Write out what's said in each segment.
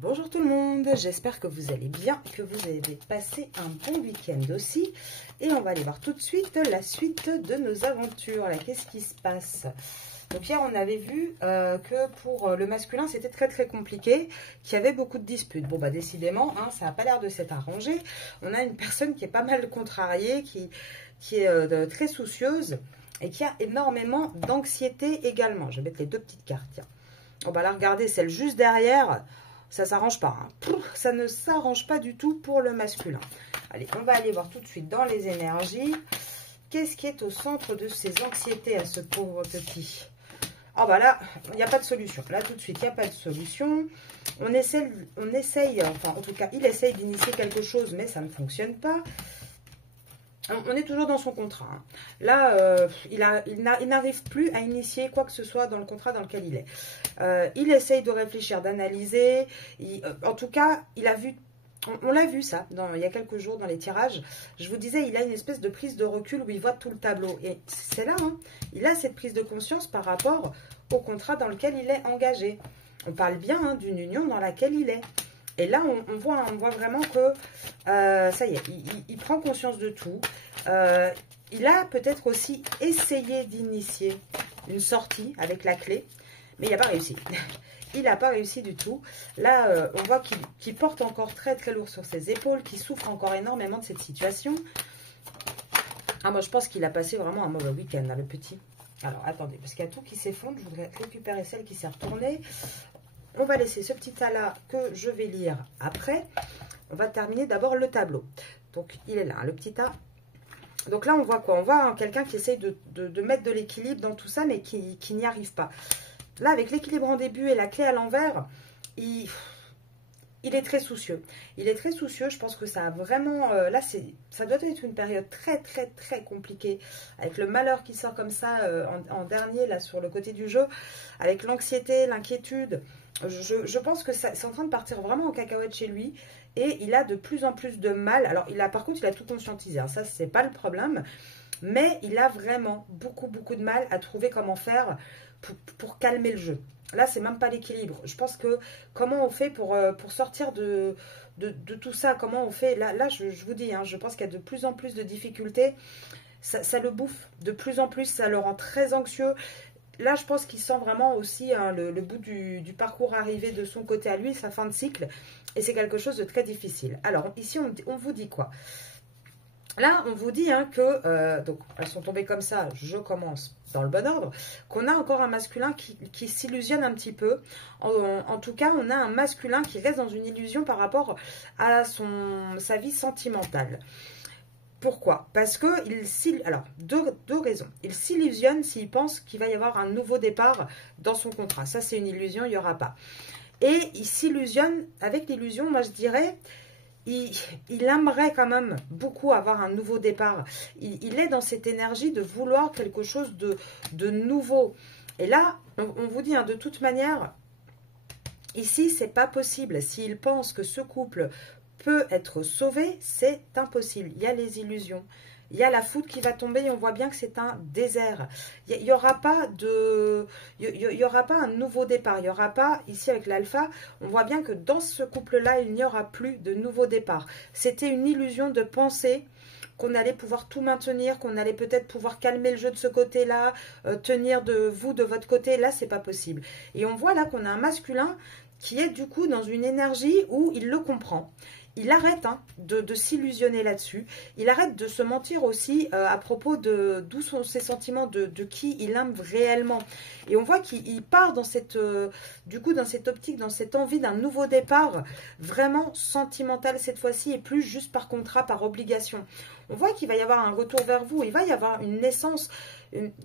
Bonjour tout le monde, j'espère que vous allez bien, que vous avez passé un bon week-end aussi. Et on va aller voir tout de suite la suite de nos aventures. Là, qu'est-ce qui se passe? Donc hier, on avait vu que pour le masculin, c'était très compliqué, qu'il y avait beaucoup de disputes. Bon, bah décidément, hein, ça n'a pas l'air de s'être arrangé. On a une personne qui est pas mal contrariée, qui est très soucieuse et qui a énormément d'anxiété également. Je vais mettre les deux petites cartes, tiens. On va la regarder, celle juste derrière. Ça ne s'arrange pas. Hein. Ça ne s'arrange pas du tout pour le masculin. Allez, on va aller voir tout de suite dans les énergies. Qu'est-ce qui est au centre de ces anxiétés à ce pauvre petit? Ah bah là, il n'y a pas de solution. Là, tout de suite, il n'y a pas de solution. On essaye, enfin, en tout cas, il essaye d'initier quelque chose, mais ça ne fonctionne pas. On est toujours dans son contrat. Hein. Là, il n'arrive plus à initier quoi que ce soit dans le contrat dans lequel il est. Il essaye de réfléchir, d'analyser. En tout cas, il a vu, on l'a vu ça il y a quelques jours dans les tirages. Je vous disais, il a une espèce de prise de recul où il voit tout le tableau. Et c'est là, hein, il a cette prise de conscience par rapport au contrat dans lequel il est engagé. On parle bien hein, d'une union dans laquelle il est. Et là, on voit vraiment que ça y est, il prend conscience de tout. Il a peut-être aussi essayé d'initier une sortie avec la clé, mais il n'a pas réussi. Il n'a pas réussi du tout. Là, on voit qu'il porte encore très lourd sur ses épaules, qu'il souffre encore énormément de cette situation. Ah, moi, je pense qu'il a passé vraiment un mauvais week-end, là, le petit. Alors, attendez, parce qu'il y a tout qui s'effondre. Je voudrais récupérer celle qui s'est retournée. On va laisser ce petit tas-là que je vais lire après. On va terminer d'abord le tableau. Donc, il est là, le petit tas. Donc là, on voit quoi? On voit hein, quelqu'un qui essaye de mettre de l'équilibre dans tout ça, mais qui n'y arrive pas. Là, avec l'équilibre en début et la clé à l'envers, il est très soucieux. Il est très soucieux. Je pense que ça a vraiment... là, ça doit être une période très compliquée. Avec le malheur qui sort comme ça en dernier, là, sur le côté du jeu. Avec l'anxiété, l'inquiétude. Je pense que c'est en train de partir vraiment en cacahuète chez lui. Et il a de plus en plus de mal. Alors, par contre, il a tout conscientisé. Hein, ça, c'est pas le problème. Mais il a vraiment beaucoup de mal à trouver comment faire pour calmer le jeu. Là, c'est même pas l'équilibre. Je pense que comment on fait pour sortir de tout ça? Comment on fait? Là je vous dis, hein, je pense qu'il y a de plus en plus de difficultés. Ça le bouffe. De plus en plus, ça le rend très anxieux. Là, je pense qu'il sent vraiment aussi hein, le bout du parcours arrivé de son côté à lui, sa fin de cycle. Et c'est quelque chose de très difficile. Alors, ici, on vous dit quoi? Là, on vous dit hein, que, donc, elles sont tombées comme ça, je commence dans le bon ordre, qu'on a encore un masculin qui s'illusionne un petit peu. En tout cas, on a un masculin qui reste dans une illusion par rapport à sa vie sentimentale. Pourquoi? Parce que, alors, deux raisons. Il s'illusionne s'il pense qu'il va y avoir un nouveau départ dans son contrat. Ça, c'est une illusion, il n'y aura pas. Et il s'illusionne, avec l'illusion, moi je dirais... Il aimerait quand même beaucoup avoir un nouveau départ. Il est dans cette énergie de vouloir quelque chose de nouveau. Et là, on vous dit, hein, de toute manière, ici, c'est pas possible. S'il pense que ce couple peut être sauvé, c'est impossible. Il y a les illusions. Il y a la foudre qui va tomber et on voit bien que c'est un désert. Il n'y aura pas un nouveau départ. Il n'y aura pas, ici avec l'alpha, on voit bien que dans ce couple-là, il n'y aura plus de nouveau départ. C'était une illusion de penser qu'on allait pouvoir tout maintenir, qu'on allait peut-être pouvoir calmer le jeu de ce côté-là, tenir de votre côté. Là, c'est pas possible. Et on voit là qu'on a un masculin qui est du coup dans une énergie où il le comprend. Il arrête hein, de s'illusionner là-dessus. Il arrête de se mentir aussi à propos d'où sont ses sentiments, de qui il aime réellement. Et on voit qu'il part dans dans cette optique, dans cette envie d'un nouveau départ, vraiment sentimental cette fois-ci, et plus juste par contrat, par obligation. On voit qu'il va y avoir un retour vers vous, il va y avoir une naissance,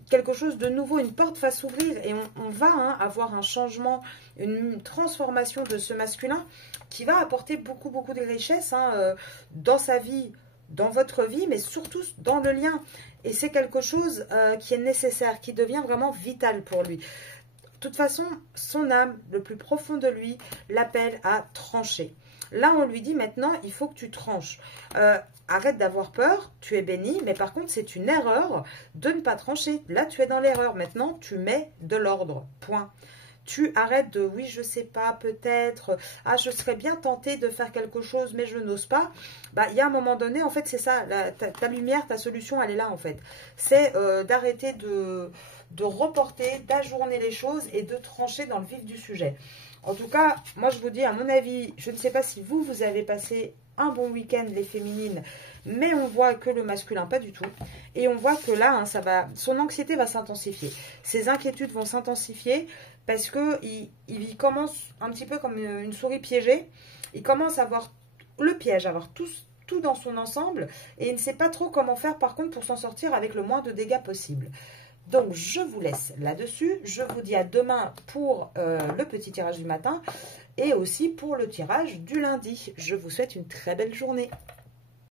quelque chose de nouveau, une porte va s'ouvrir, et on va hein, avoir un changement, une transformation de ce masculin qui va apporter beaucoup de richesse hein, dans sa vie, dans votre vie, mais surtout dans le lien. Et c'est quelque chose qui est nécessaire, qui devient vraiment vital pour lui. De toute façon, son âme, le plus profond de lui, l'appelle à trancher. Là, on lui dit maintenant, il faut que tu tranches. Arrête d'avoir peur, tu es béni, mais par contre, c'est une erreur de ne pas trancher. Là, tu es dans l'erreur. Maintenant, tu mets de l'ordre. Point. tu arrêtes de, oui, je sais pas, peut-être, ah, je serais bien tentée de faire quelque chose, mais je n'ose pas. Bah, il y a un moment donné, en fait, c'est ça, ta lumière, ta solution, elle est là, en fait. C'est d'arrêter de reporter, d'ajourner les choses et de trancher dans le vif du sujet. En tout cas, moi, je vous dis, à mon avis, je ne sais pas si vous avez passé un bon week-end, les féminines, mais on voit que le masculin, pas du tout. Et on voit que là, hein, son anxiété va s'intensifier. Ses inquiétudes vont s'intensifier parce qu'il commence un petit peu comme une souris piégée. Il commence à voir le piège, à voir tout dans son ensemble. Et il ne sait pas trop comment faire, par contre, pour s'en sortir avec le moins de dégâts possible. Donc, je vous laisse là-dessus. Je vous dis à demain pour le petit tirage du matin et aussi pour le tirage du lundi. Je vous souhaite une très belle journée.